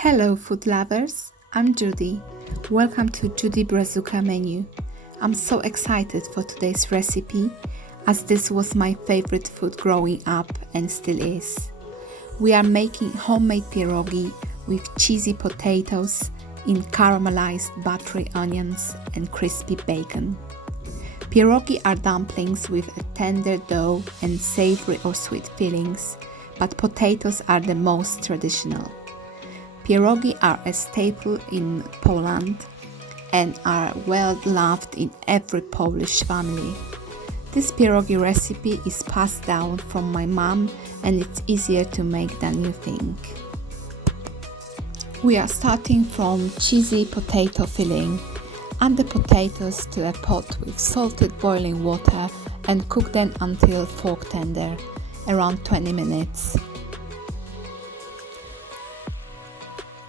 Hello food lovers, I'm Judy. Welcome to Judy Brazuka menu. I'm so excited for today's recipe as this was my favorite food growing up and still is. We are making homemade pierogi with cheesy potatoes in caramelized buttery onions and crispy bacon. Pierogi are dumplings with a tender dough and savoury or sweet fillings, but potatoes are the most traditional. Pierogi are a staple in Poland and are well loved in every Polish family. This pierogi recipe is passed down from my mom and it's easier to make than you think. We are starting from cheesy potato filling. Add the potatoes to a pot with salted boiling water and cook them until fork tender, around 20 minutes.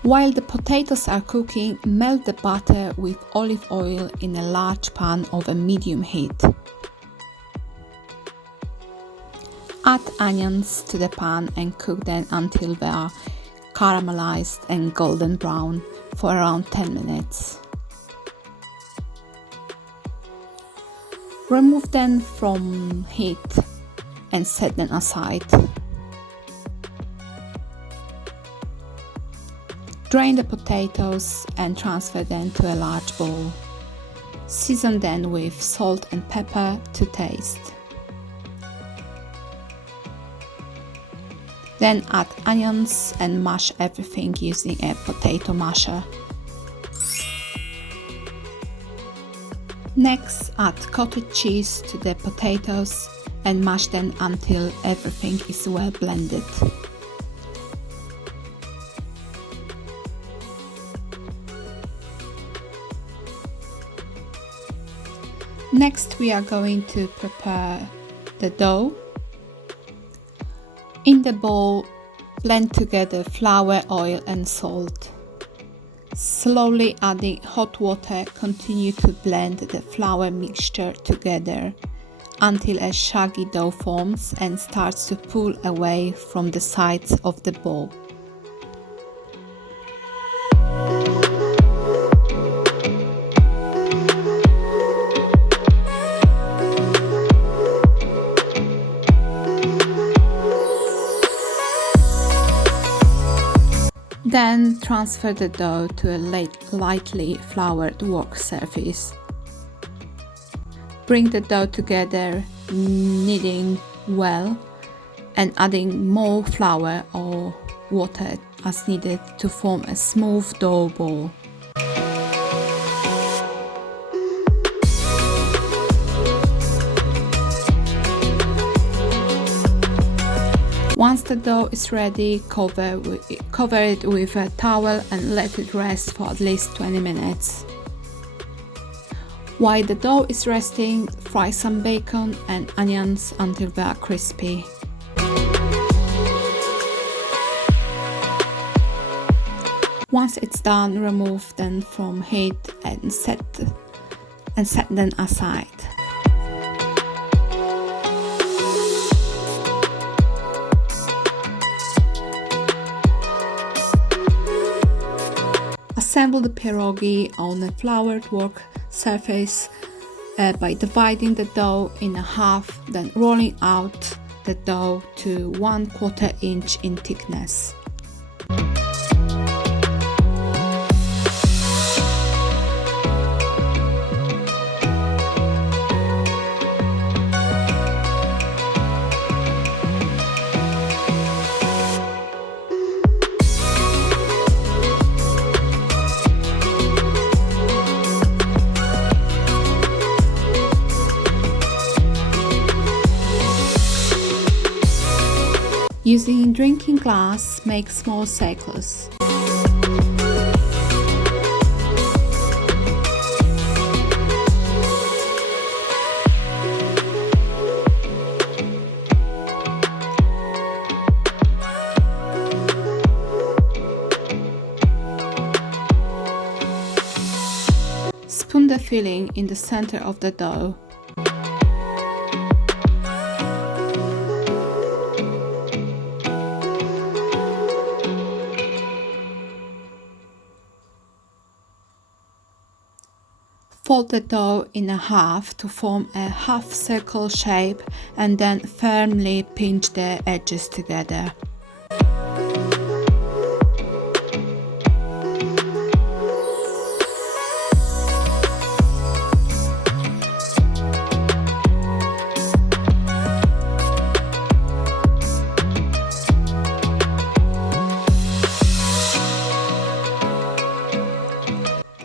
While the potatoes are cooking, melt the butter with olive oil in a large pan of a medium heat. Add onions to the pan and cook them until they are caramelized and golden brown for around 10 minutes. Remove them from heat and set them aside. Drain the potatoes and transfer them to a large bowl. Season them with salt and pepper to taste. Then add onions and mash everything using a potato masher. Next, add cottage cheese to the potatoes and mash them until everything is well blended. Next, we are going to prepare the dough. In the bowl, blend together flour, oil and salt. Slowly adding hot water, continue to blend the flour mixture together until a shaggy dough forms and starts to pull away from the sides of the bowl. Then transfer the dough to a lightly floured work surface. Bring the dough together, kneading well and adding more flour or water as needed to form a smooth dough ball. Once the dough is ready, cover it with a towel and let it rest for at least 20 minutes. While the dough is resting, fry some bacon and onions until they are crispy. Once it's done, remove them from heat and set them aside. Assemble the pierogi on a floured work surface by dividing the dough in half, then rolling out the dough to 1/4 inch in thickness. Using drinking glass, make small circles. Spoon the filling in the center of the dough. Fold the dough in half to form a half circle shape and then firmly pinch the edges together.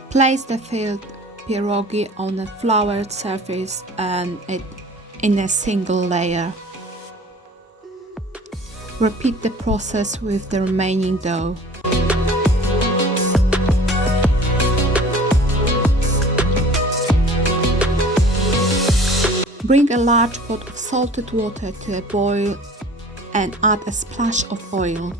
Place the filled pierogi on a floured surface and it in a single layer. Repeat the process with the remaining dough. Bring a large pot of salted water to a boil and add a splash of oil.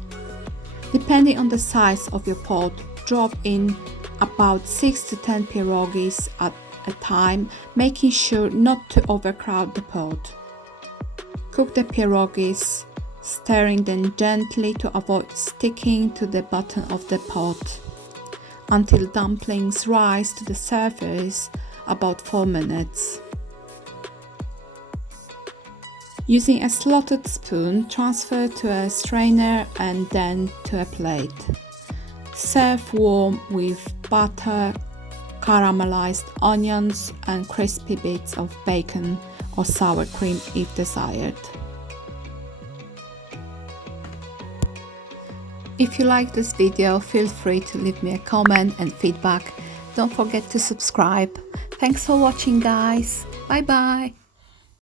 Depending on the size of your pot, drop in about 6 to 10 pierogis at a time, making sure not to overcrowd the pot. Cook the pierogis, stirring them gently to avoid sticking to the bottom of the pot, until dumplings rise to the surface, about 4 minutes. Using a slotted spoon, transfer to a strainer and then to a plate. Serve warm with butter, caramelized onions and crispy bits of bacon or sour cream if desired. If you like this video, feel free to leave me a comment and feedback. Don't forget to subscribe. Thanks for watching, guys. Bye bye.